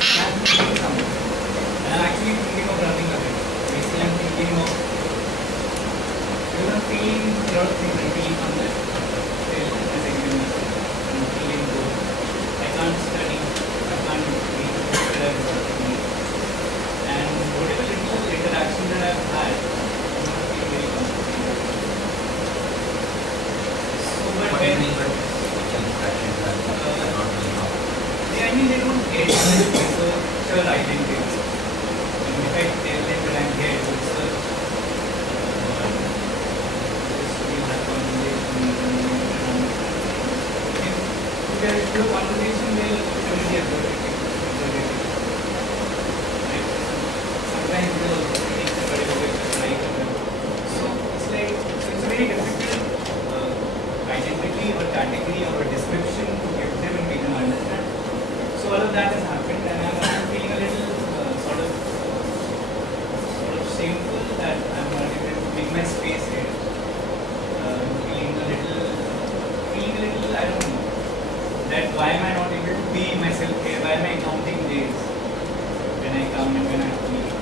And I'm feeling something. And I'm actually thinking of running away. Basically, I'm thinking of, I'm feeling a lot of things. I'm feeling hunger, still as a human. I'm feeling bored. I can't study. I can't read the book that I've been. And whatever little interaction that I've had, I'm not feeling very comfortable. So, but What do you when mean by interactions that are not really comfortable? I mean, they don't get researcher identity. And if I tell them that I'm here to research, just we'll have conversation. If we are into a conversation, they'll surely observe it. Right? Sometimes they'll also think that it's right. So it's like, so it's a very difficult identity or category or description to give them and make them understand. So all of that has happened, and I'm feeling a little sort of shameful that I'm not able to make my space here. Feeling a little, I don't know, that why am I not able to be myself here? Why am I counting days when I come and when I leave?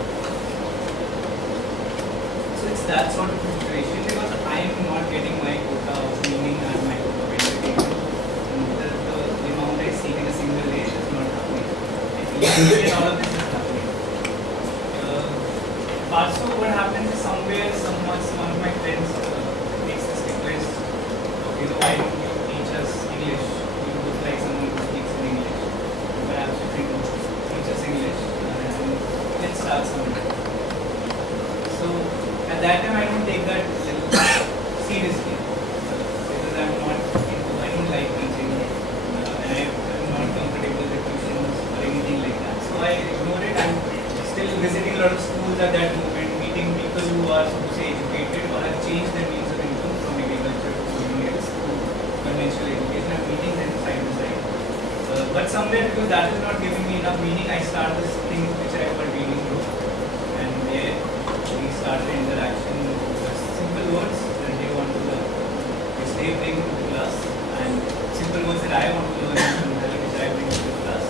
So it's that sort of situation because I am not getting my quota of meaning and my quota of entertainment. The amount I seek in a single day is not happening. I feel that all of this is happening. Also, what happens is somewhere, one of my friends makes this request of, why don't you teach us English? You look like someone who speaks in English. Perhaps you can teach us English and let's start somewhere. So, at that time, I don't take that seriously because I don't like teaching and I'm not comfortable with tuitions or anything like that. So I ignore it. I'm still visiting a lot of schools at that moment, meeting people who are, so to say, educated or have changed their means of income from agriculture to something else to conventional education. I'm meeting them side by side. But somewhere, because that is not giving me enough meaning, I start this thing which I call reading group. And there we start the interaction with simple words that they want to learn, which they bring to the class, and simple words that I want to learn, which I bring to the class.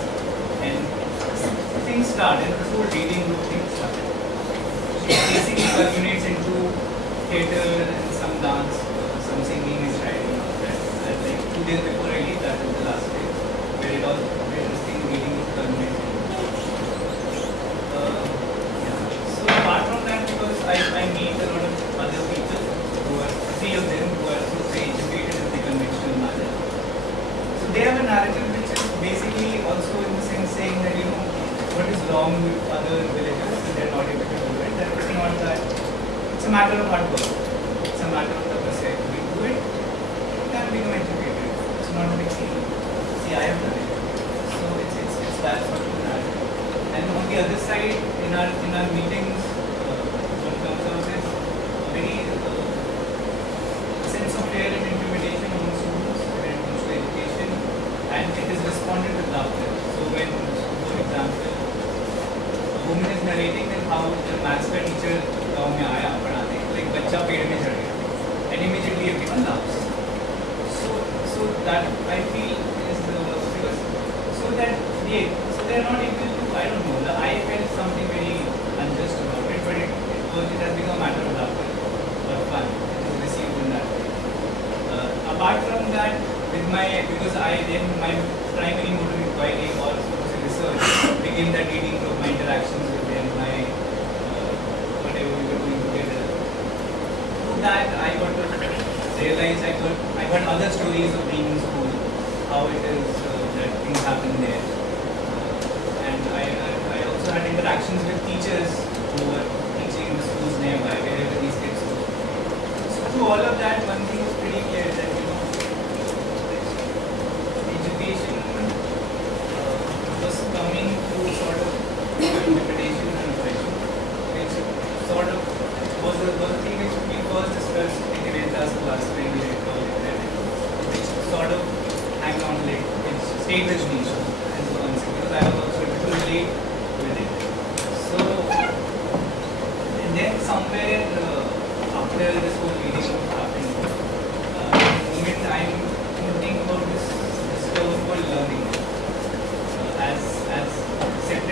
And things start, and this whole reading group thing started. It basically culminates into theatre and some dance, some singing and writing. And like 2 days before I leave, that is the last day, where it all, where this thing reading group culminates. So apart from that, because I meet a lot of other people who are, 3 of them who are, so to say, educated in the conventional manner. So they have a narrative which is basically also in the sense saying that, what is wrong with other villages and they're not able to do it. That it's not that, it's a matter of hard work. It's a matter of the process. We do it, you can become educated. It's not a big deal. See, I have done it. So it's that sort of narrative. And on the other side, in our meetings, what comes out is a very sense of fear and intimidation among students when it comes to education, and it is responded with laughter. So when, for example, a woman is narrating then how the maths का teacher गाँव में आया पढ़ाने, like बच्चा पेड़ में चढ़ गया, and immediately everyone laughs. So that I feel is because so that they are not able to, I don't know, I felt something very unjust about it, but it has become a matter of laughter or fun. It is received in that way. Apart from that, because my primary motive inquiry or research became that reading group, my interactions with them, my whatever we were doing together. Through that, I got to realize I got other stories of being in school, how it is that things happen there. And I also had interactions with teachers who were teaching in the schools nearby, wherever these kids go. So through all of that, one thing is pretty clear that education was coming through sort of intimidation and oppression, which sort of was the thing which we first discussed in the Vedas class when we were college, which sort of hang on like which stayed with me and so on, because I was also able to relate with it. So and then somewhere after this whole reading happened, the moment I'm thinking about this term called learning, as set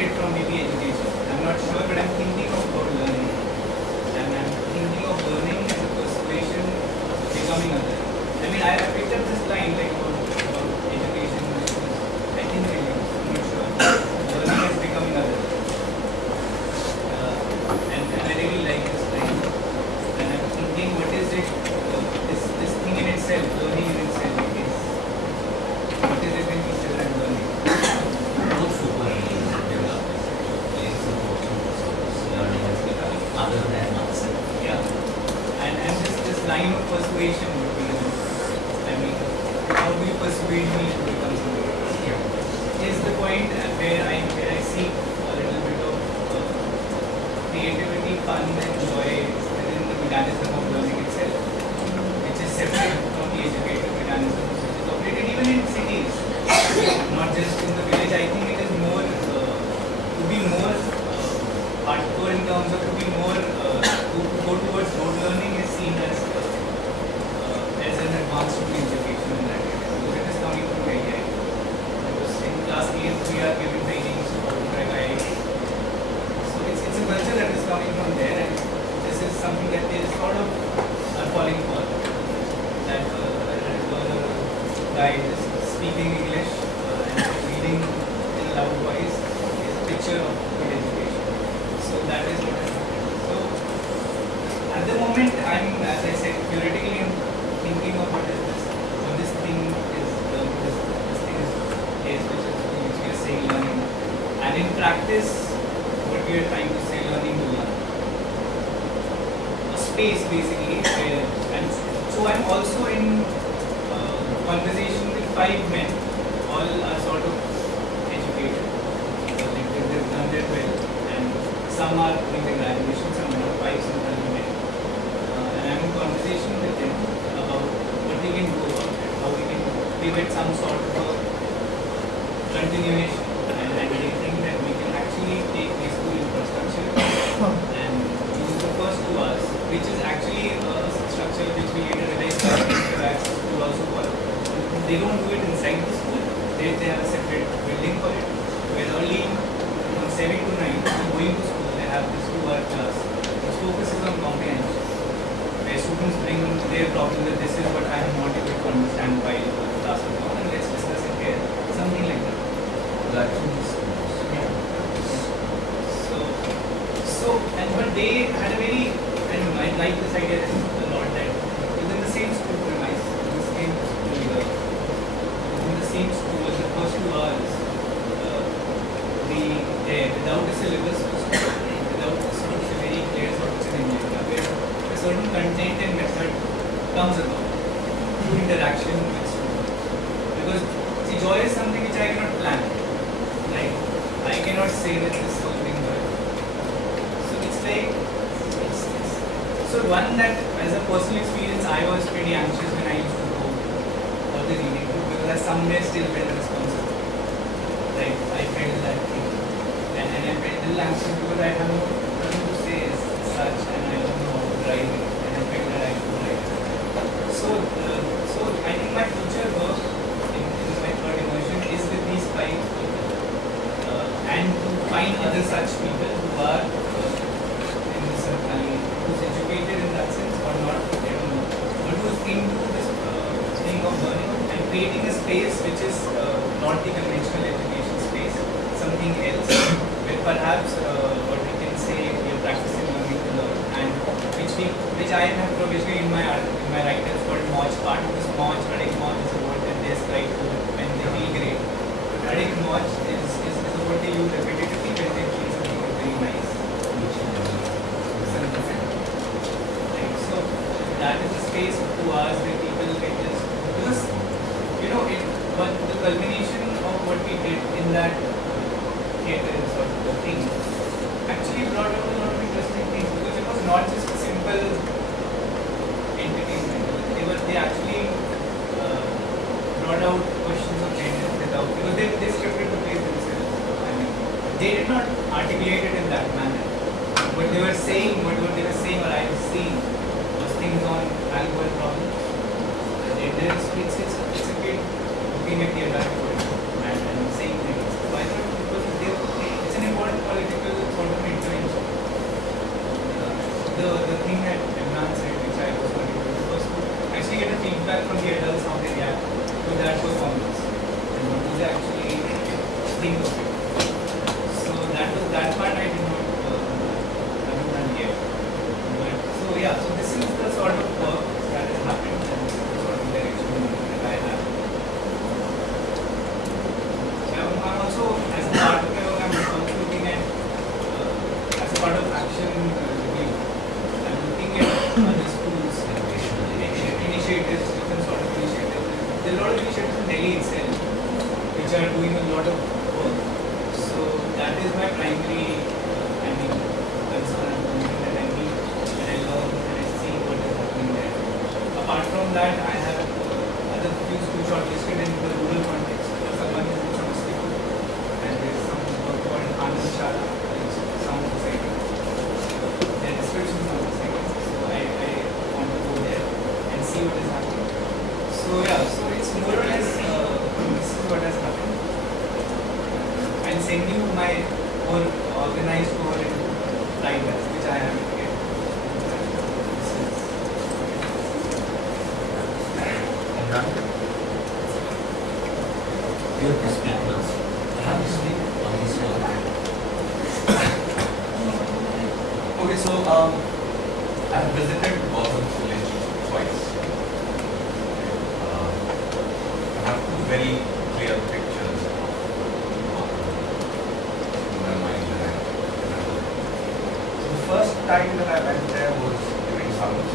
future of good education. So that is what has happened. So at the moment, I'm, as I said, theoretically I'm thinking of what is this, what this thing is, this thing is which we are saying learning, and in practice, what we are trying to say learning to learn. A space basically, where, and so I'm also in conversation with 5 men, all are sort of educated, like they've done their well, and some are doing the graduation, some are 5, some are men. And I'm in conversation with them about what we can do about it, how we can pivot some sort of a continuation, and they think that we can actually take the school infrastructure and use the first 2 hours, which is actually a structure which we later realized that interacts school also follow. They don't do it inside the school, they have a separate building for it, where early from 7 to 9, going to school, they have this 2-hour class, which focuses on comprehension, where students bring their problem that this is what I am not able to understand while the class is on, and let's discuss it here, something like that. That is Yeah. But they had a very, and I like this idea a lot, that within the same school premise, within the same school year, within the same school, the first 2 hours, without a syllabus, without sort of a very clear sort of an agenda, where a certain content and method comes about through interaction with students. Because see, joy is something which I cannot plan. Like, I cannot say that this will be good. So it's like, so one that as a personal experience, I was pretty anxious when I used to go for the reading group, because I somewhere still felt responsible. Like, I felt that thing. And I felt a little anxious because I have nothing to say as such, and I don't know how to drive it, and I felt that I should write it. So I think my future work in my third immersion is with these 5 people, and to find other such people who are in this, who's educated in that sense or not, I don't know, but who's into this thing of learning and creating a space which is not the conventional education space, something else, where perhaps what we can say we are practicing learning to learn, and which I have provisionally in my writers called Moj. Part of this Moj, Adik Moj is a word that they write to when they feel great. Adik Moj is a word they use repetitively when they feel something very nice. So that is the space of 2 hours where people can just, because but the culmination of what we did in that theatre sort of the thing actually brought out a lot of interesting things, because it was not just a simple entertainment. They actually brought out questions of gender without, because they scripted the place themselves. I mean, they did not articulate it in that manner. What they were saying, or I was seeing, was things on alcohol problems. It's a kid looking at the adult world and saying things. So I thought it's an important political sort of intervention. The thing that Imran said, which I was not able to, was to actually get a feedback from the adults how they react to that performance and what do they actually think of it. So that part I did not haven't done yet. But so this is the sort of work that has happened, and this is the sort of direction that I have. So I'm also, as a part of my work, I'm also looking at as a part of action review. I'm looking at other schools, initiatives, different sort of initiatives. There are a lot of initiatives in Delhi itself which are doing a lot of work. So that is my primary, concern and something that I need, and I learn and I see what is happening there. Apart from that, I have other few schools shortlisted in the rural context. Someone is in Samastipur, and there's some work called Anand Shala, which sounds exciting. Their description sounds exciting, so I want to go there and see what is happening. So it's more or less this is what has happened. I'll send you my more organized writers, which I have here. You have to speak now. I have to speak on this one. I've visited Gautam's village twice. I have two very clear pictures of Gautam in my mind when I remember. So the first time that I went there was during summers.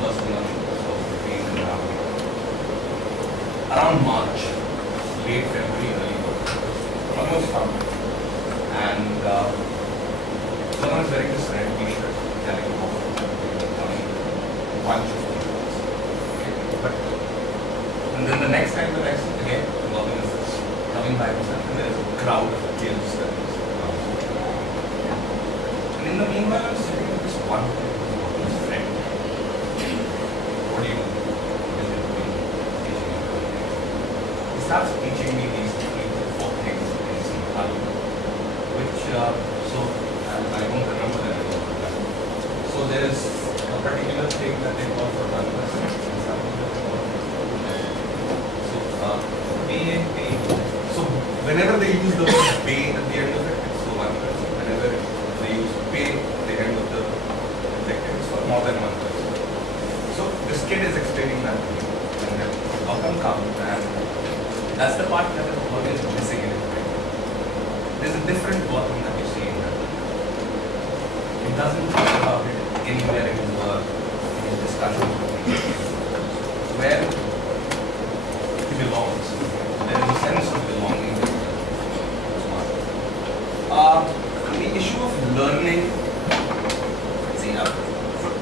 First month, so between around March, late February, early March, almost summer. And someone is wearing this red t-shirt, telling off a bunch of people. Okay. But and then the next time that I see again, Gautam is coming by himself, and there is a crowd of kids that is around. And in the meanwhile, I'm sitting with this one kid, Gautam's friend. What do you do? What is it doing? Teaching you? He starts teaching me these 3 to 4 things in Sinhala, which I don't remember them at all. So there is a particular thing that they call for 1%. So whenever they use the word pay at the end of it, it's for 1%. Whenever they use pay at the end of the adjective, it's for more than 1%. So this kid is explaining that to me. And then Gautam comes, and that's the part that is always missing in it. There's a different Gautam that you see in that. He doesn't talk about it anywhere in his work, in his discussions with people. Where he belongs. There is a sense of belonging. The issue of learning, see, for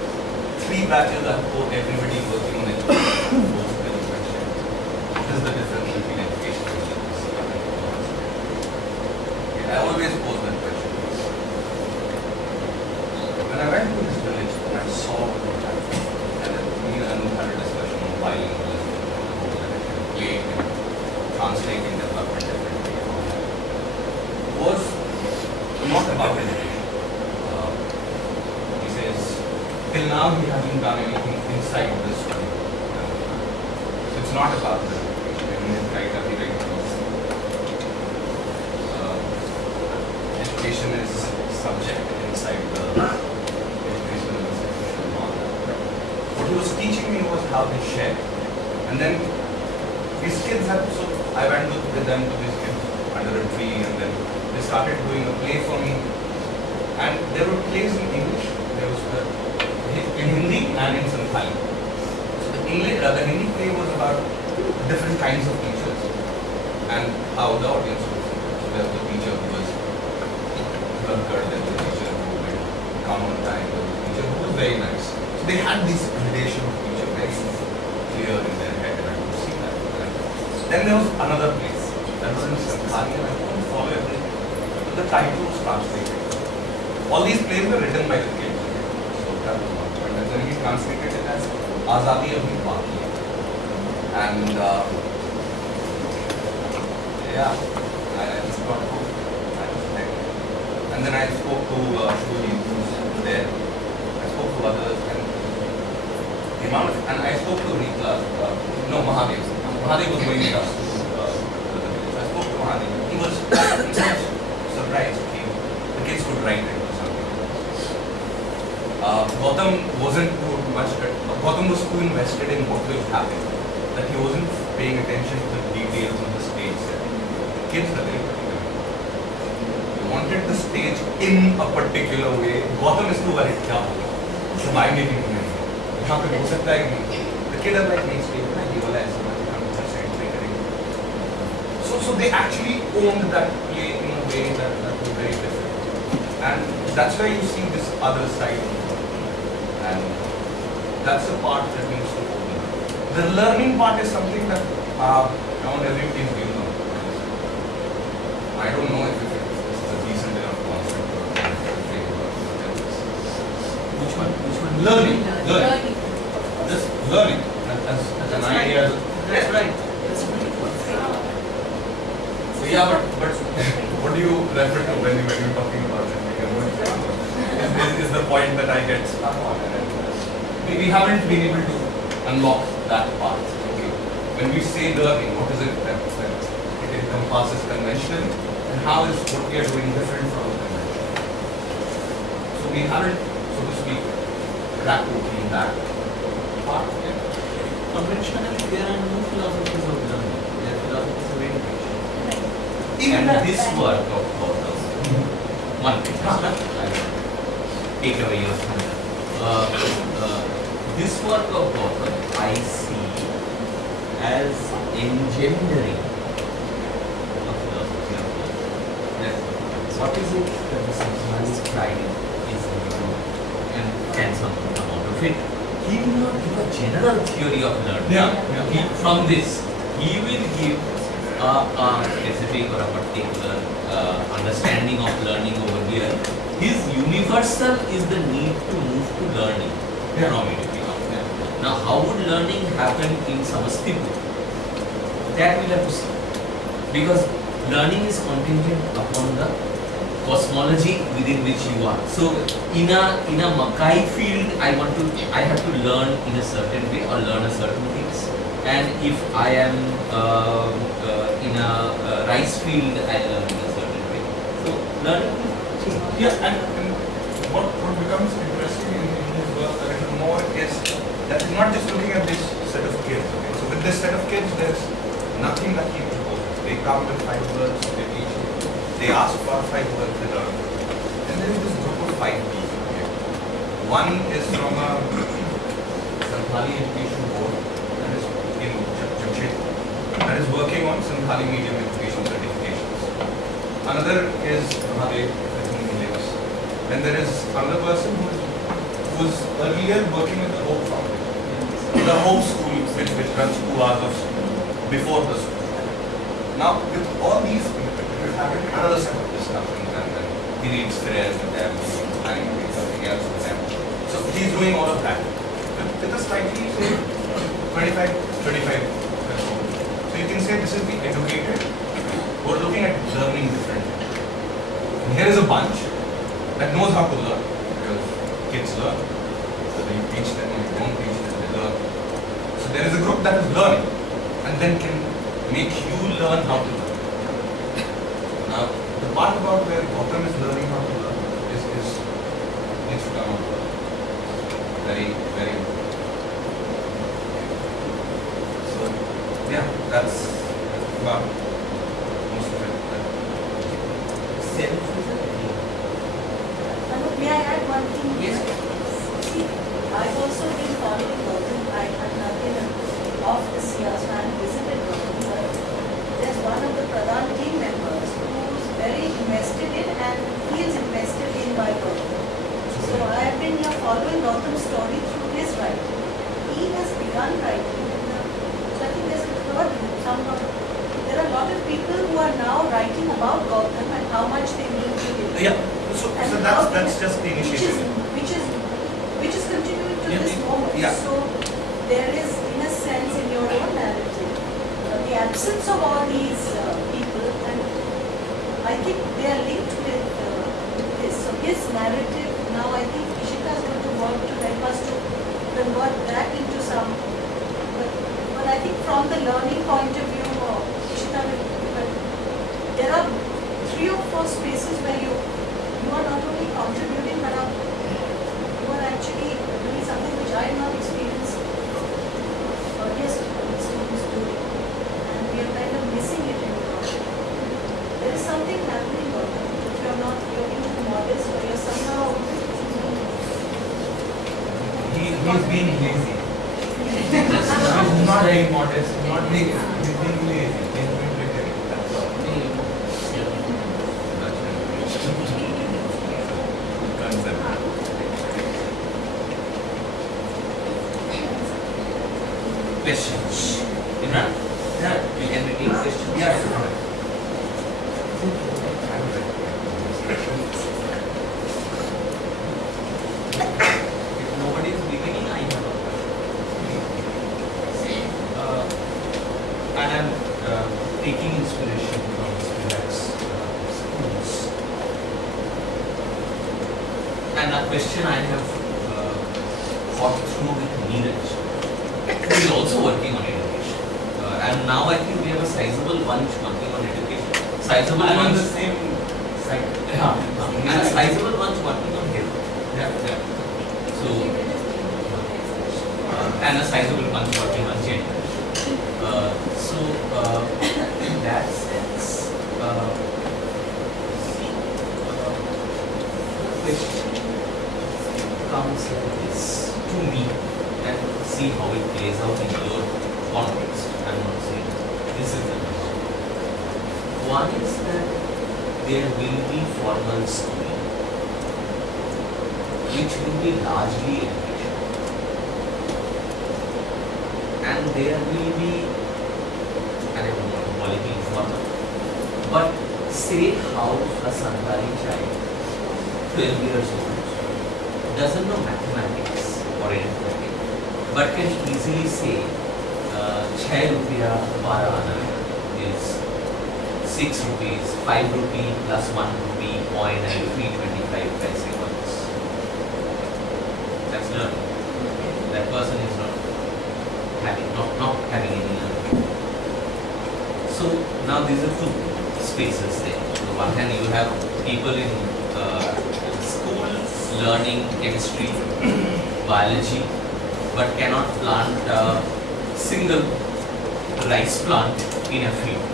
3 batches I hope everybody working on education posed the question. What is the difference between education and literacy? I always pose that question. When I went to this village and I saw what was happening, and then me and Anu had a discussion on bilingualism, playing and translating development differently, and all that, was not about education. He says, till now he hasn't done anything inside this school. So it's not about the education. I mean, right at the right place. Education is subject inside the educational institution and all that. What he was teaching me was how they share. And then these kids had, so I went with them to these kids under a tree, and then they started doing a play for me. And there were plays in English, there was in Hindi and in Sinhala. So the Hindi play was about different kinds of teachers and how the audience was. So there was the teacher who was drunkard, there was the teacher who would come on time, there was the teacher who was very nice. So they had this gradation of teacher very clear in their head, and I could see that. And then there was another place that was in Sinhala, and I couldn't follow everything. But the title was translated. All these plays were written by the kids. So that was one. And then he translated it as Azadi Abhi Baki. And yeah, I just got hooked. I was there. And then I spoke to Shuli, who's there. I spoke to others, and the amount of, and I spoke to Rita, Mahadev. Mahadev was going with us to the village. I spoke to Mahadev. He was surprised. The kids could write it. Gautam wasn't too much. Gautam was too invested in what was happening that he wasn't paying attention to the details of the stage set. Kids are very particular. They wanted the stage in a particular way. Gautam is too worried. So why making it? यहाँ पे हो सकता है कि the kid is like नहीं stage ना ये वाला ऐसा ना हम ऐसे entry करेंगे. So they actually owned that play in a way that was very different, and that's why you see this other side. And that's the part that needs to open. The learning part is something that I want everybody to know. I don't know if this is a decent enough concept or which one? Learning. Just learning. As an idea. That's right. So yeah, but what do you refer to when you're talking about it? This is the point that I get stuck on. We haven't been able to unlock that part. Okay. When we say learning, what is it that it encompasses conventional, and how is what we are doing different from conventional? So we we haven't, so to speak, cracked opening that part yet. Conventionally, there are no philosophies of learning. There are philosophies of education. Even And that, this work of Gautam, one thing, I will take away your thunder. This work of Gautam I see as engendering a philosophy of learning. Yes. What is it that the Samsari's pride is new and can something come out of it? He will not give a general theory of learning. From this, he will give a specific or a particular understanding of learning over here. His universal is the need to move to learning from education. Now, how would learning happen in Samastipur? That we'll have to see. Because learning is contingent upon the cosmology within which you are. So, in a Makai field, I have to learn in a certain way or learn a certain things. And if I am in a rice field, I learn in a certain way. So, learning will change. Yeah, and what becomes interesting in his work a little more is that he's not just looking at this set of kids. Okay? So with this set of kids, there's nothing that he proposes. They come with 5 words, they teach you. They ask for 5 words, they learn. And there is this group of 5 people. Okay? One is from a Santhali Education Board that is in Jamshedpur, that is working on Santhali medium education certifications. Another is Mahadev, with whom he lives. Then there is another person who was earlier working with the Hope Foundation. The Hope School, which runs 2 hours of school before the school. Now, with all these, we're having another set of discussions, and then he reads fairs with them, he's planning to read something else with them. So he's doing all of that. With a slightly, say, 25, 35. So you can say this is the educated. We're looking at learning differently. And here is a bunch that knows how to learn, because kids learn. So you teach them, you don't teach them, they learn. So there is a group that is learning and then can make you learn how to learn. Now, the part about where Gautam is learning how to learn is needs to come out very, very important. So, yeah, that's about most of it. May I add one thing? Yes. See, I've also been following Gautam. I have not been off this year, so I visited Gautam. But there's one of the Pradhan team members who's very invested in and feels invested in by Gautam. So I have been here following Gautam's story through his writing. He has begun writing. So I think there's a third group. There are a lot of people who are now writing about Gautam and how much they will to him. Yeah, so that's just the initiative. Which is continuing to Yeah, this moment. yeah. So there is, in a sense, in your own narrative, the absence of all these people, and I think they are linked with this. So his narrative now, I think Ishita is going to work to help us to convert that into some. But I think from the learning point of view, Ishita will. But there are 3 or 4 spaces where you are not only contributing, but you are actually doing something which I have not experienced earlier students doing, and we are kind of missing it in the There is something happening, Gautam. If you are not looking to modest, or you are somehow He's being lazy. He's not being modest, not being, he's being lazy. He's being pretending. That's all. Concept. Questions? Imran? Yeah, you can take questions. Yeah. If nobody is beginning, I have a question. I am taking inspiration from Spivak's schools. And a question I have thought through with Neeraj, who is also working on education. And now I think we have a sizable bunch working on education. Sizable I'm on bunch. the same side. And a sizable bunch working on health. and a sizable bunch working on gender. In that sense, the question comes like this to me, and see how it plays out in your context. I'm not saying this is the question. One is that there will be formal schooling, which will be largely education, and there will be, I don't know, quality informal, but say how a Santali child, 12 years old, doesn't know mathematics or arithmetic, but can easily say 6 rupiya per आना is 6 rupees, 5 rupee plus 1 rupee coin and 325 paise once. That's learning. That person is not having any learning. So now these are two spaces there. On the one hand, you have people in school learning chemistry, biology, but cannot plant a single rice plant in a field.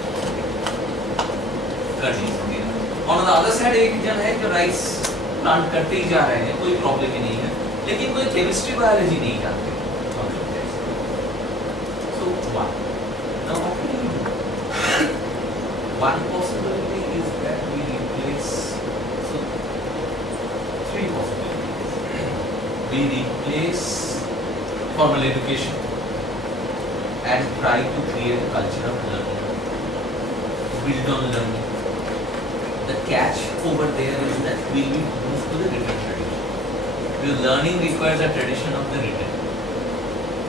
On the other side, एक जन है जो rice plant करते ही जा रहे हैं, कोई problem ही नहीं है, लेकिन कोई केमिस्ट्री बायोलॉजी नहीं जानते. So one. Now what do you do? One possibility is that we replace. So three possibilities. We replace formal education and try to create a culture of learning, build on learning. The catch over there is that we will move to the written tradition. Because learning requires a tradition of the written.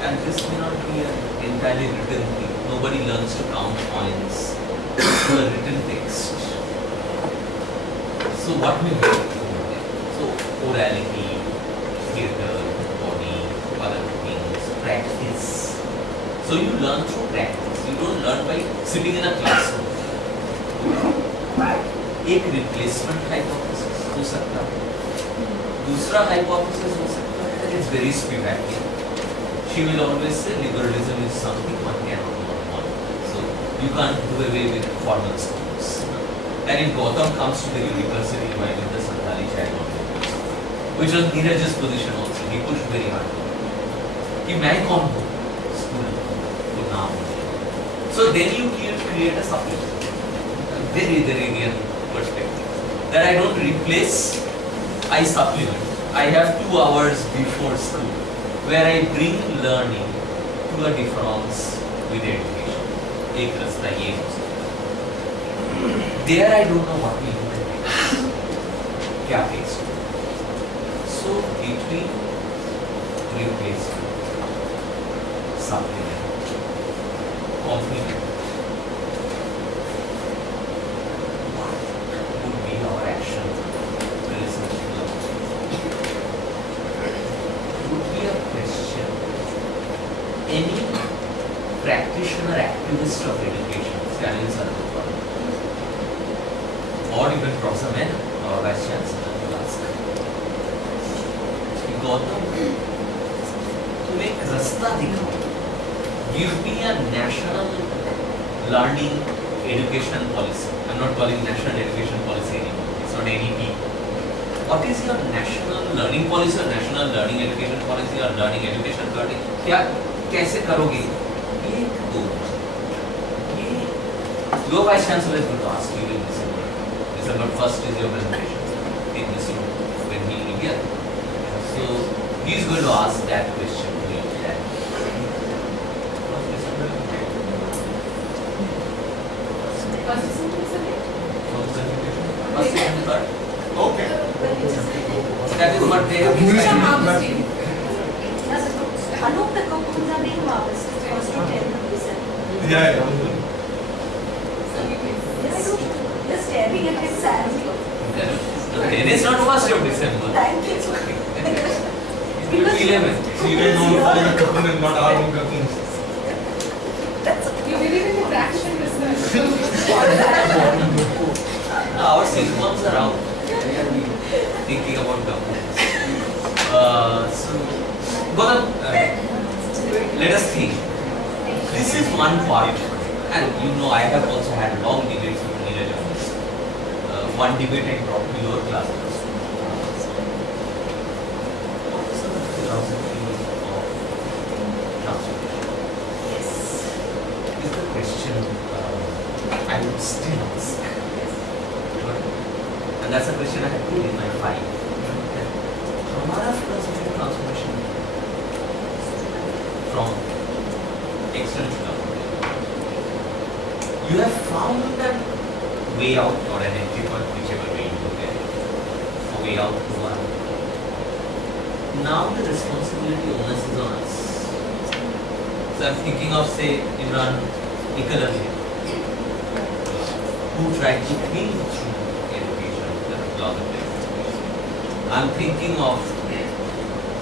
And this may not be an entirely written thing. Nobody learns to count coins through a written text. So what we do over there? So orality, theatre, body, other things, practice. So you learn through practice. You don't learn by sitting in a classroom. एक replacement hypothesis हो सकता है. दूसरा hypothesis हो सकता है that it's very Spivakian. She will always say liberalism is something one cannot not want. So you can't do away with formal schools. And if Gautam comes to the university while with the Santali child on campus, which was Neeraj's position also, he pushed very hard. कि मैं कौन हूँ school को नाम. So then you create a supplement, a very Indian perspective, that I don't replace, I supplement. I have 2 hours before school where I bring learning to a difference with education. एक रास्ता ये हो सकता है. There I don't know what will do. क्या fix? So between replacement, supplement, complement, any practitioner, activist of education, Stalin Sarkar, or even Professor Menon or Vice Chancellor will ask, Gautam, तुम एक रास्ता दिखाओ. Give me a national learning education policy. I'm not calling national education policy anymore. It's not NEP. What is your national learning policy or national learning education policy or learning education policy? क्या कैसे करोगे? ये दो. ये your vice chancellor is going to ask you in December. December 1st is your presentation in this room when he will be here. So he is going to ask that question to you. First, second, third. Okay. That is what they have decided. Anup, the cocoons are being harvested first to 10th of December. Yeah. Just staring at it sadly. Then it's not 1st of December. Thank you. It will be 11th. So you don't know how the cocoon and not our own cocoons. You believe in the fraction business. Our silkworms are out. Thinking about cocoons. So, Gautam, one debate I brought to your class was, what is the philosophy of transformation? Yes. Is the question I would still ask. Right? And that's a question I had put in my file. हमारा philosophy of transformation from external philosophy. You have found that way out or an entry point, whichever way you look at it, a way out to one. Now the responsibility onus is on us. So I'm thinking of, say, Imran Ekalavi, who tried to think through education, the philosophy. I'm thinking of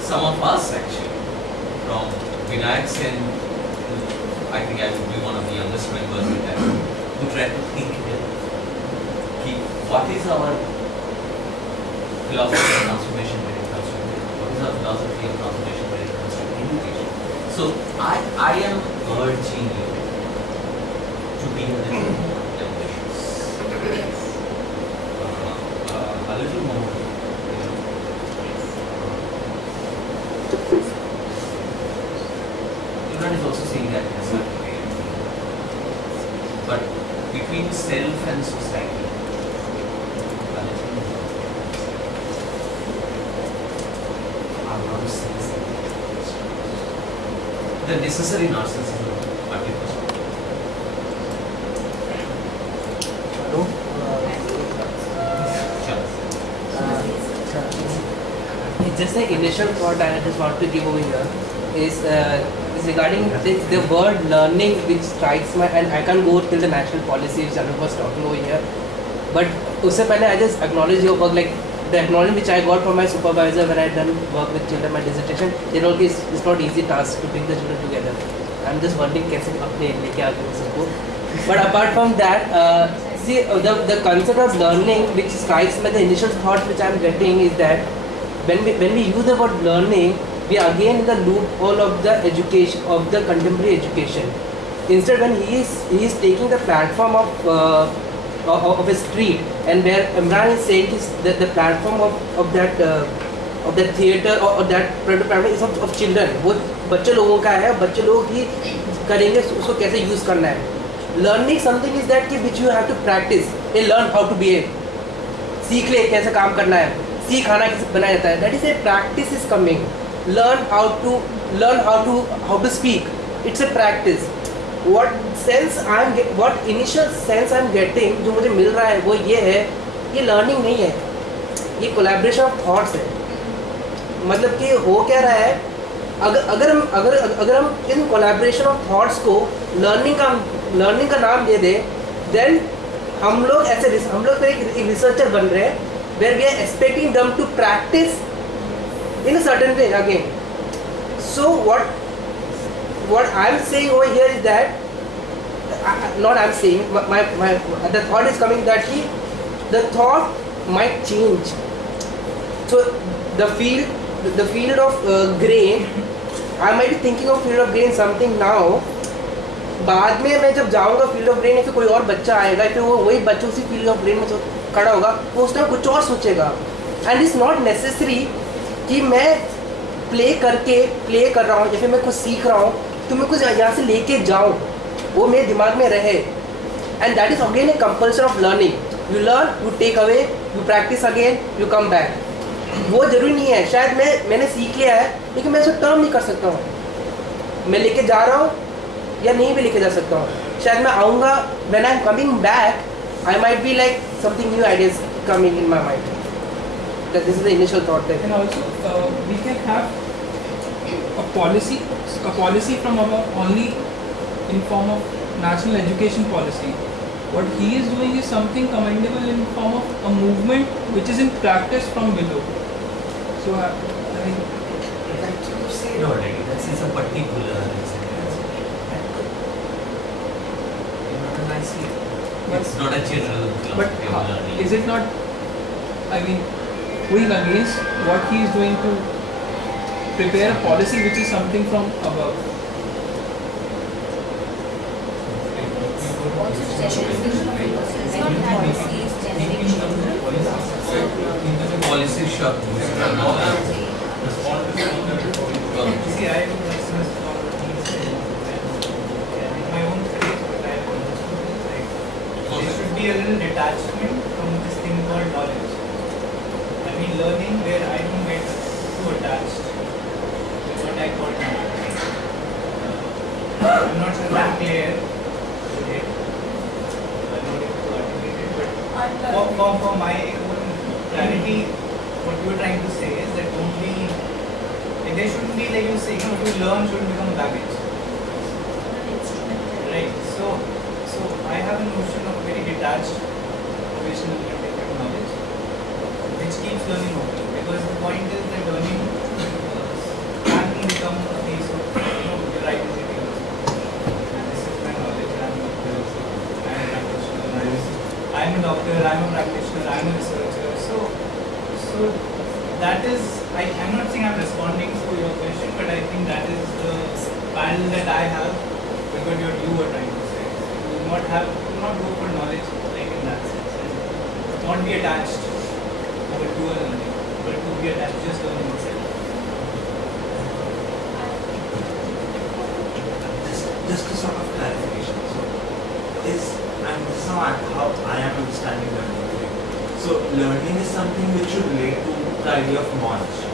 some of us actually, from Vinayak Sen, I think I would be one of the youngest members in that, who tried to think what is our philosophy of transformation when it comes to education? What is our philosophy of transformation when it comes to education? So I am urging you to be a little more ambitious, a little more. Imran is also saying that in a certain way, but between self and society. The necessary narcissism. Hello. Just the initial thought I just want to give over here is regarding the word learning, which strikes my, and I can't go till the national policy which Anup was talking over here, but usse pehle I just acknowledge your work, like the acknowledgement which I got from my supervisor when I done work with children, my dissertation, they know it's not easy task to bring the children together. I'm just wondering कैसे अपने लेके आगे हो सबको. But apart from that, see the concept of learning which strikes me, the initial thought which I'm getting is that when we use the word learning, we are again in the loophole of the education, of the contemporary education. Instead, when he is taking the platform of a street, and where Imran is saying is that the platform of that theatre or that platform is of children. वो बच्चे लोगों का है, बच्चे लोग ही करेंगे उसको कैसे यूज करना है. Learning something is that which you have to practice. You learn how to behave. सीख ले कैसे काम करना है, सीख खाना कैसे बनाया जाता है. That is a practice is coming. Learn how to speak. It's a practice. What initial sense I'm getting जो मुझे मिल रहा है वो ये है, ये learning नहीं है, ये collaboration of thoughts है. मतलब कि हो क्या रहा है, अगर हम इन collaboration of thoughts को learning का नाम दे दें, then हम लोग एक researcher बन रहे हैं, where we are expecting them to practice in a certain way again. So what I'm saying over here is that, not I'm saying, the thought is coming that the thought might change. So the field of grain, I might be thinking of field of grain something now. बाद में मैं जब जाऊंगा field of grain, या फिर कोई और बच्चा आएगा, फिर वो वही बच्चा उसी फील्ड ऑफ ग्रेन में जो खड़ा होगा, वो उस टाइम कुछ और सोचेगा. एंड इट्स नॉट नेसेसरी कि मैं प्ले कर रहा हूँ या फिर मैं कुछ सीख रहा हूँ तो मैं कुछ यहाँ से लेके जाऊँ, वो मेरे दिमाग में रहे. And that is again a compulsion of learning. You learn, you take away, you practice again, you come back. वो जरूरी नहीं है, शायद मैंने सीख लिया है लेकिन मैं उसको टर्म नहीं कर सकता हूँ. मैं लेके जा रहा हूँ या नहीं भी लेके जा सकता हूँ. शायद मैं आऊँगा, when I am coming back I might be like something new ideas coming in my mind. That this is the initial thought. And also we can have a policy from our only in form of national education policy. What he is doing is something commendable in form of a movement which is in practice from below. So I mean, like you said already, that is a particular it's not a general philosophy of learning. Is it not, I mean, going against what he is doing to prepare a policy which is something from above? Also, generalization of philosophy is not that he is generating learning where I don't get too attached with what I call knowledge. I'm not sure if I'm clear with it. I'm not able to articulate it, but for my own clarity, what you were trying to say is that don't be, like, there shouldn't be, like you say, you know, to learn shouldn't become baggage. Right. So I have a notion of very detached, professional knowledge, which keeps learning open. Because the point is that learning can become a piece of, you know, your identity also. And this is my knowledge. I'm a practitioner. I'm a doctor. I'm a practitioner. I'm a researcher. So that is. I'm not saying I'm responding to your question, but I think that is the battle that I have with what you were trying to say. You will not go for knowledge like in that sense, and not be attached to a learning, but to be attached just learning itself. Just a sort of clarification. So, this is how I am understanding learning today. So, learning is something which should relate to the idea of knowledge.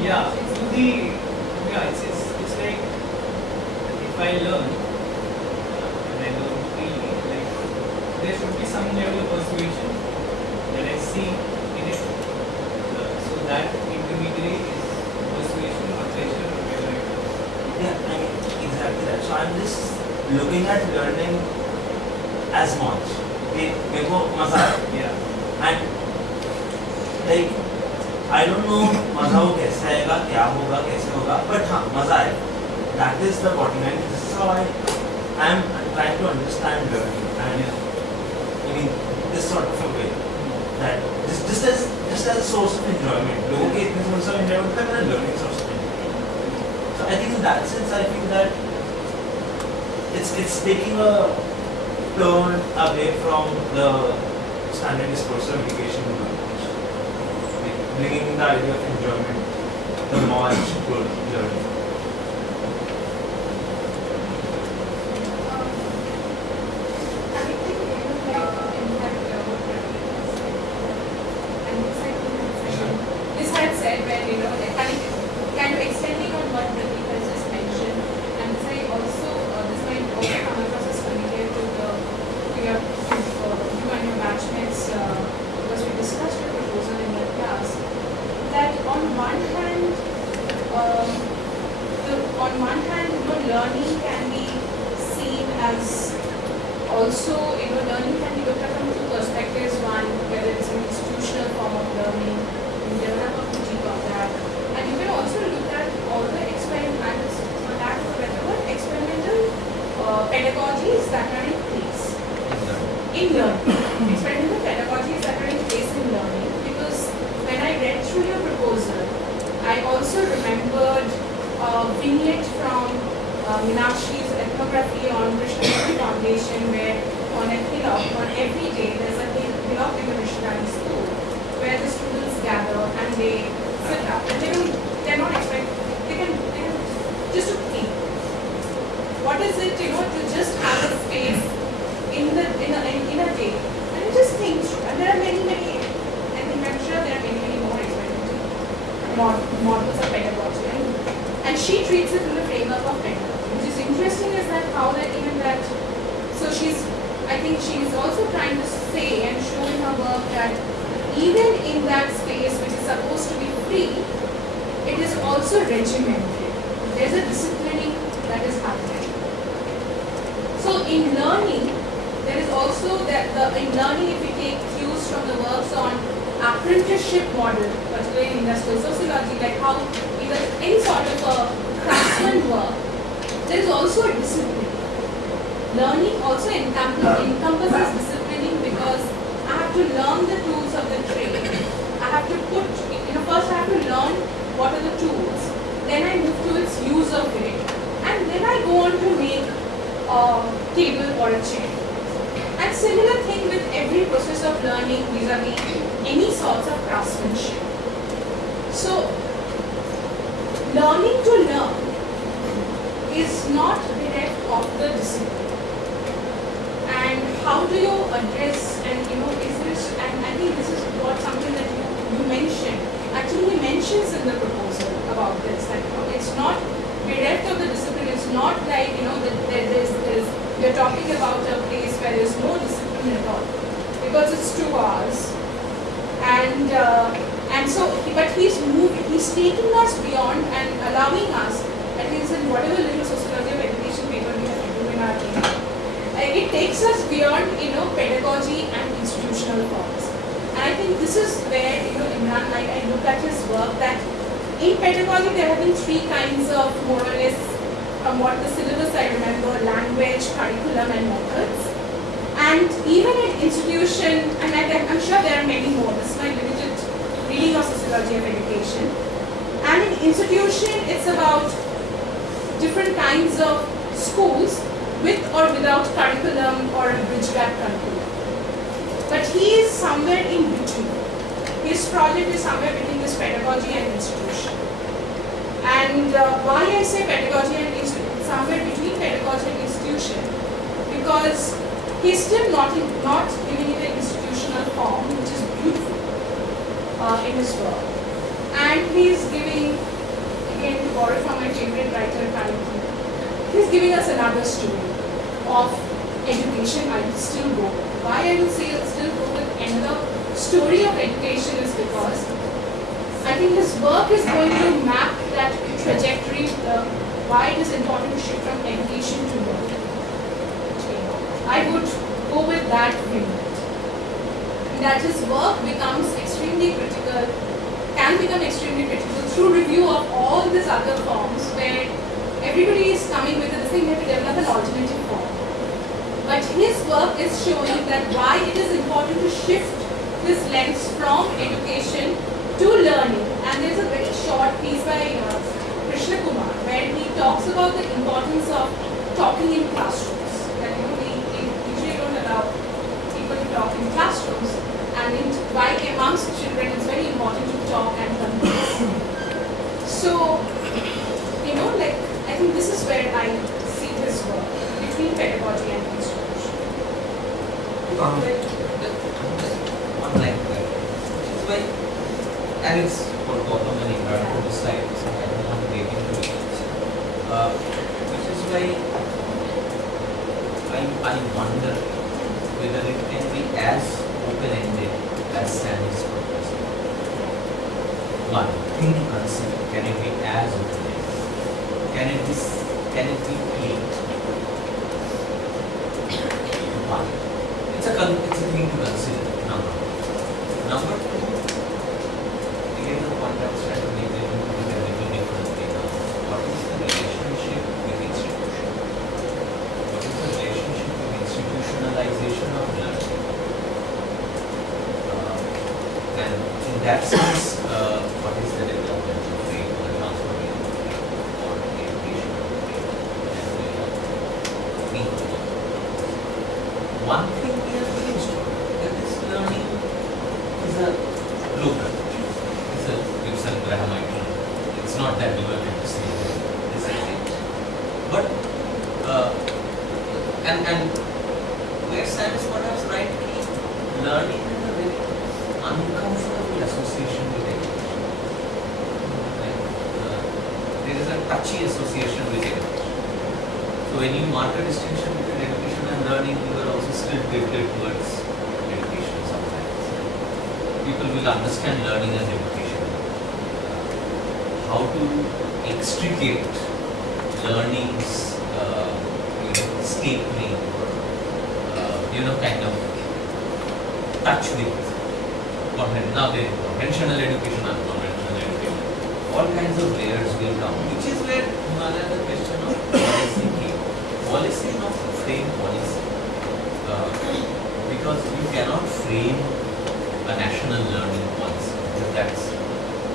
Yeah, it's like if I learn and I learn freely, like there should be some level of persuasion that I see in it. So that intermediary is persuasion or pleasure or whatever it is. Yeah, I mean, exactly that. So, I'm just looking at learning as knowledge. Okay, मेरे को मजा आया. Yeah. And like I don't know मजा वो कैसे आएगा, क्या होगा, कैसे होगा, but हाँ मजा आएगा. That is the bottom line. This is how I am trying to understand learning, and I mean this sort of a way that just as a source of enjoyment. लोगों के इतने source of enjoyment का मेरा learning source of enjoyment. So I think in that sense I feel that it's taking a turn away from the standard discourse of education to knowledge, like bringing the idea of enjoyment, the knowledge to learning. This had said when, you know, kind of extending on what Pradeep has just mentioned, and this I also, this might also come across as familiar to your you and your batchmates, because we discussed your proposal in your class, that on one hand, you know, learning can be seen as also, you know, learning can be looked at from two perspectives. One, whether it's an institutional form of learning, you develop a critique of that, and you can also look at all the experimentals, for lack of a better word, experimental pedagogies that are in place in learning. Experimental pedagogies that are in place in learning, because when I read through your proposal, I also remembered a vignette from Meenakshi's ethnography on Krishnamurti Foundation, where on every day there's a hillock in the missionary school where the students gather and they sit up, and they're not expected, they can just to think. What is it, you know, to just have a space in a day and you just think through. And there are many, I think I'm sure there are many more experimental models of pedagogy, and she treats it in the framework of pedagogy. Which is interesting is that how that even that, so I think she's also trying to say and show in her work that even in that space which is supposed to be free, it is also regimented. There's a disciplining that is happening. So in learning, there is also in learning, if we take cues from the works on apprenticeship model, particularly in industrial sociology, like how either any sort of a craftsman work, there is also a discipline. Learning also encompasses disciplining, because I have to learn the tools of the trade. I have to first I have to learn what are the tools, then I move to its use of it, and then I go on to make a table or a chair. And similar thing with every process of learning vis-a-vis any sorts of craftsmanship. So, learning to learn is not bereft of the discipline. And how do you address, and you know, is this, and I think this is what something at all because it's 2 hours. And so, but he's taking us beyond and allowing us, at least in whatever little sociology of education paper we have to do in our team, it takes us beyond, pedagogy and institutional forms. And I think this is where, Imran, I look at his work that in pedagogy there have been 3 kinds of, more or less, from what the syllabus I remember, language, curriculum and methods. And even in institution, and I'm sure there are many more, this is my limited reading of sociology of education. And in institution, it's about different kinds of schools with or without curriculum or a bridge gap curriculum. But he is somewhere in between. His project is somewhere between this pedagogy and institution. And why I say pedagogy and institution, somewhere between pedagogy and institution, because he's still not giving it an institutional form, which is beautiful in his work. And he's giving, again to borrow from my favorite writer currently, he's giving us another story of education. I will still go. Why I will say I'll still go with another story of education is because I think his work is going to map that trajectory, why it is important to shift from education to learning. I would go with that viewpoint. That his work becomes extremely critical, can become extremely critical through review of all these other forms where everybody is coming with this thing, we have to develop an alternative form. But his work is showing that why it is important to shift this lens from education to learning. And there's a very short piece by Krishna Kumar where he talks about the importance of talking in classrooms. That we usually don't allow people to talk in classrooms, and why amongst children it's very important to talk and converse. So, I think this is where I see his work between pedagogy and institution. One like that. It's why, and it's for Gautam and Imran to decide, so I don't want to get into it. Which is why I wonder whether it can be as open-ended as Sandy's proposal. One thing to consider, can it be as open-ended? Can it be plain? One. It's a thing to consider. Number two, again the point I was trying to make is a little differently now. What is the relationship with institution? What is the relationship with institutionalization of learning? And in that sense, what is the development of faith or the transformation of faith or education of faith? One thing we have to install that this learning is a blueprint. It's a Gibson Grahamite. It's not that we were going to say this is it. But and where Sam is perhaps right, learning is a very uncomfortable association with education. There is a touchy association with education. So when you mark a distinction between education and learning, you are also still tilted towards education sometimes. People will understand learning as education. How to extricate learning's stapling or kind of touch with now there is conventional education, unconventional education. All kinds of layers will come, which is where the question of policy came. Policy, not frame policy. Because you cannot frame a national learning policy, because that's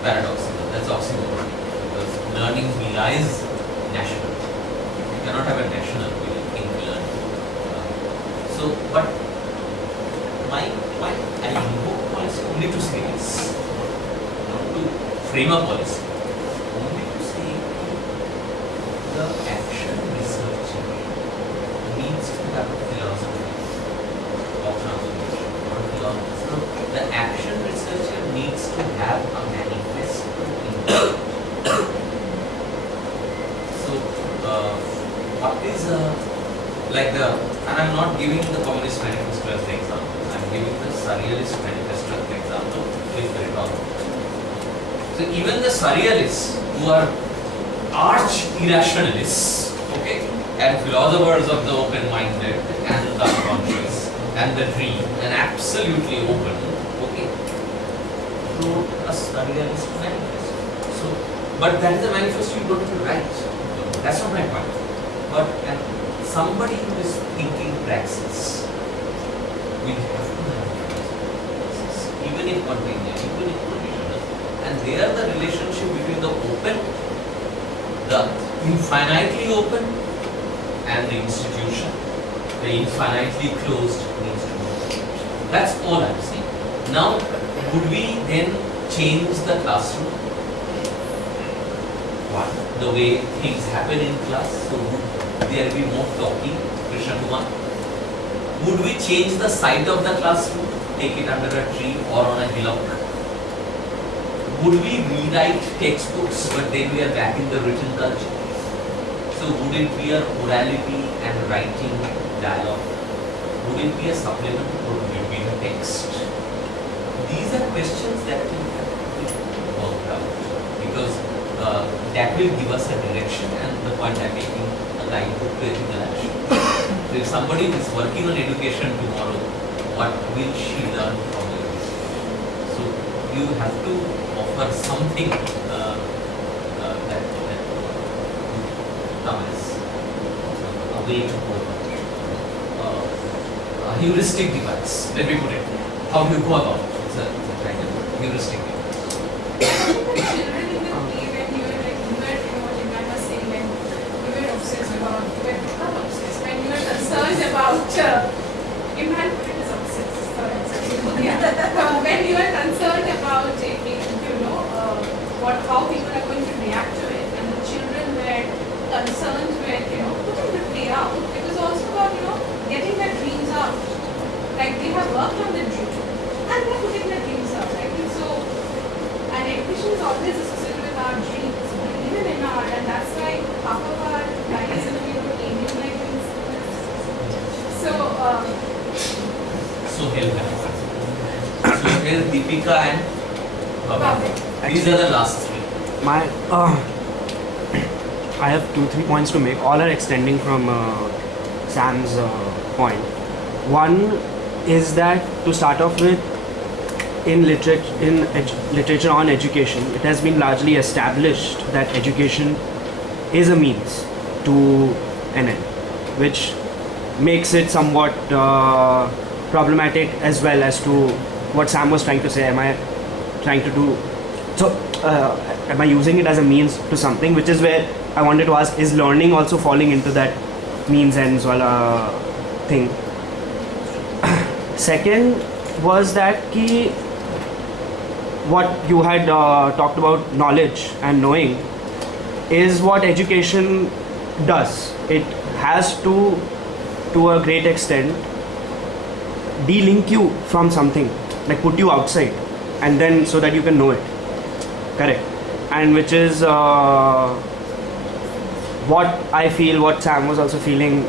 paradoxical, that's oxymoron. Because learning belies national. You cannot have a national in learning. But my point, I invoke policy only to say this, not to frame a policy, only to say the action researcher needs to have a philosophy of transformation, not a philosophy. So the action researcher needs to have a manifesto in mind. So what is and I'm not giving the Communist Manifesto as the example. surrealist manifesto, for example, is very powerful. So even the surrealists, who are arch irrationalists, okay, and philosophers of the open-minded and the unconscious and the dream and absolutely open, okay, wrote a surrealist manifesto. So, but that is a manifesto you don't have to write. That's not my point. But somebody who is thinking praxis, we have to have praxis, even if convenient, even if provisional. And there the relationship between the open, the infinitely open, and the institution, the infinitely closed needs to be. That's all I'm saying. Now, would we then change the classroom? One, the way things happen in class, so would there be more talking, question one? Would we change the site of the classroom, take it under a tree or on a hillock? Would we rewrite textbooks, but then we are back in the written culture? So would it be a orality and writing dialogue? Would it be a supplement or would it be a text? These are questions that will have to be worked out, because that will give us a direction, and the point I'm making, a guidebook to ethical action. So if somebody is working on education tomorrow, what will she learn from education? So you have to offer something that come as a way to go about a heuristic device. Let me put it. How do you go about it? It's a kind of heuristic device. Children in the day when you were like, you were what Imran was saying, when you were obsessed about, not obsessed, when you were concerned about, Imran put it as obsessed, sorry. Yeah. When you were concerned about, how people are going to react to it, and the children were concerned with, putting the play out, it was also about, getting their dreams out. Like they have worked on the dream, and they're putting their dreams out. I think so. And education is always associated with our dreams, even in our, and that's why half of our time is going to be about aiming like this. So, So here Deepika and Bhavik. These are the last three. I have 2-3 points to make. All are extending from Sam's point. One is that, to start off with, in literature on education, it has been largely established that education is a means to an end, which makes it somewhat problematic as well as to what Sam was trying to say. Am I trying to do so? Am I using it as a means to something? Which is where I wanted to ask: is learning also falling into that means ends wala thing? Second was that what you had talked about, knowledge and knowing, is what education does. It has to a great extent, de-link you from something, like put you outside, and then so that you can know it. Correct. And which is what I feel, what Sam was also feeling,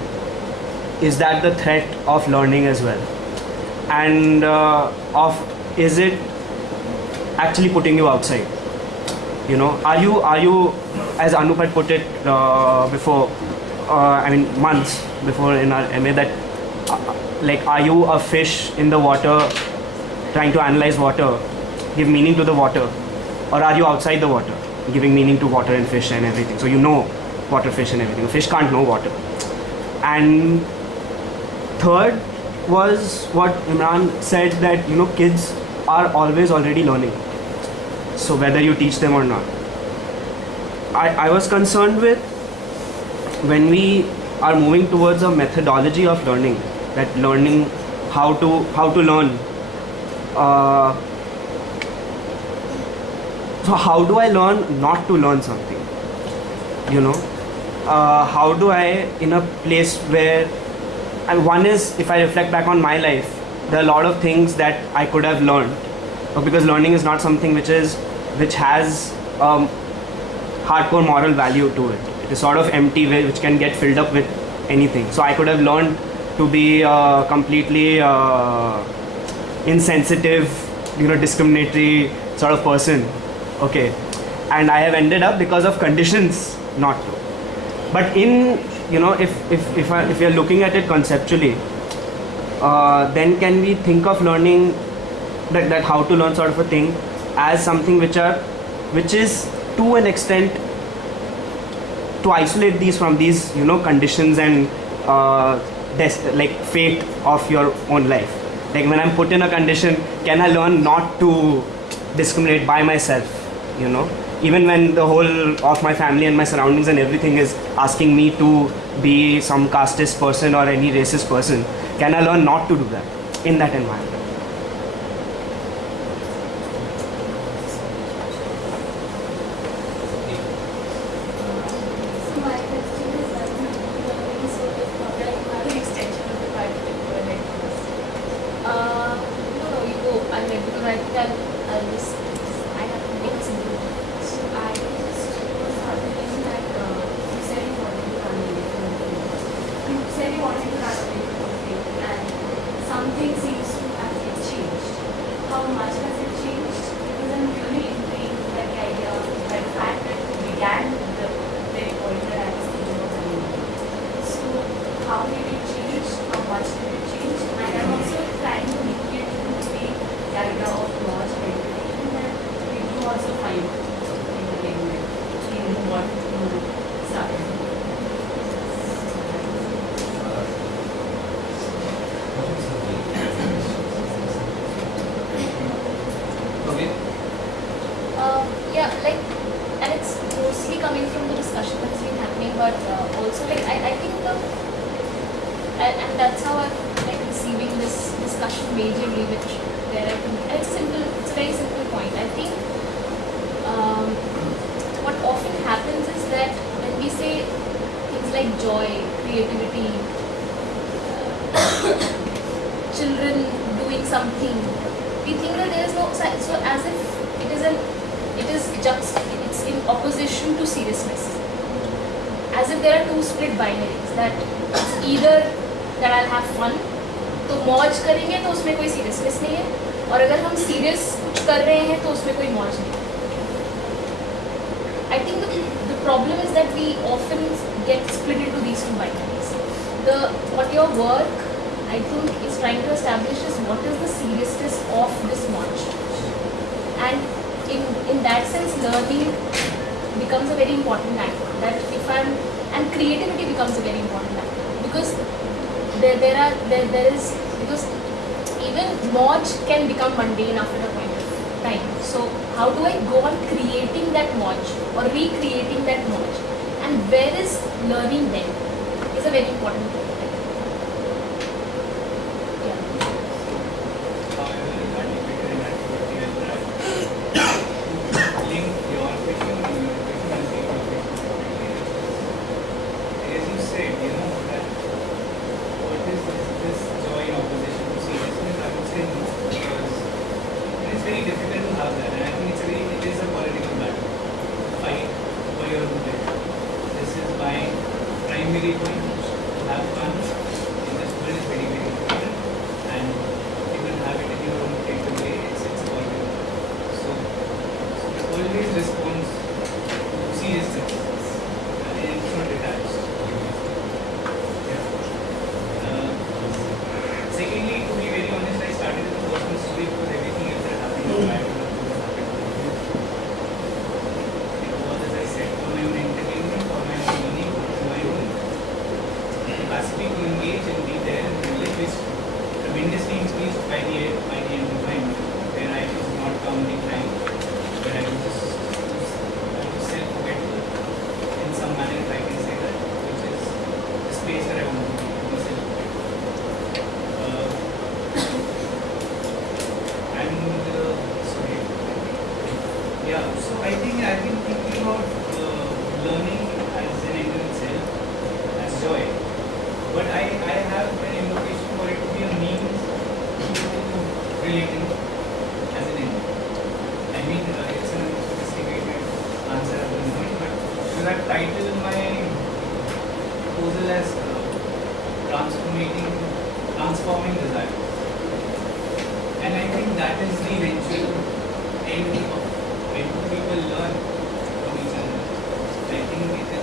is that the threat of learning as well. And is it actually putting you outside? Are you, as Anup had put it before, months before in our MA, that are you a fish in the water trying to analyze water, give meaning to the water, or are you outside the water giving meaning to water and fish and everything? So water, fish and everything. A fish can't know water. And third was what Imran said, that kids are always already learning, so whether you teach them or not. I was concerned with, when we are moving towards a methodology of learning, that learning how to learn, so how do I learn not to learn something? How do I, in a place where, and one is, if I reflect back on my life, there are a lot of things that I could have learned, because learning is not something which has hardcore moral value to it. It is sort of empty, which can get filled up with anything. So I could have learned to be completely insensitive, discriminatory sort of person. Okay, and I have ended up because of conditions not to. But in if you're looking at it conceptually, then can we think of learning that how to learn sort of a thing as something which is to an extent to isolate these from these conditions and like fate of your own life. Like when I'm put in a condition, can I learn not to discriminate by myself? Even when the whole of my family and my surroundings and everything is asking me to be some casteist person or any racist person, can I learn not to do that in that environment? So my question is that learning sort of an extension of the part that you were like this. No, you go. I mean, because I think I'll just, I have to make a simple. So I just was wondering that you said you wanted to run away from the thing. You said you wanted to run away from the thing, and something seems to have changed. How much has it changed? Because I'm really intrigued by the idea of the fact that you began the very point that I was thinking of doing. So how did it change? How much did it change? And I'm also trying to link it to the idea of launch meditation that we do also find entertainment in what you started. Okay. Yeah, like, and it's mostly coming from the discussion that's been happening, but also like I think and that's how I'm like receiving this discussion majorly, which where I think and it's a very simple point. I think what often happens is that when we say things like joy, creativity, children doing something, we think that there is no so as if it's in opposition to seriousness, as if there are two split binaries, that it's either that I'll have fun, तो मौज करेंगे तो उसमें कोई seriousness नहीं है, और अगर हम serious कुछ कर रहे हैं तो उसमें कोई मौज नहीं है. I think the problem is that we often get split into these two binaries. What your work I think is trying to establish is what is the seriousness of this march, and in that sense learning becomes a very important actor. That if and creativity becomes a very important actor, because there is because even Moj can become mundane after a point of time. So how do I go on creating that Moj or recreating that Moj, and where is learning then is a very important thing. Transforming desire. And I think that is the eventual end of when people learn from each other. I think it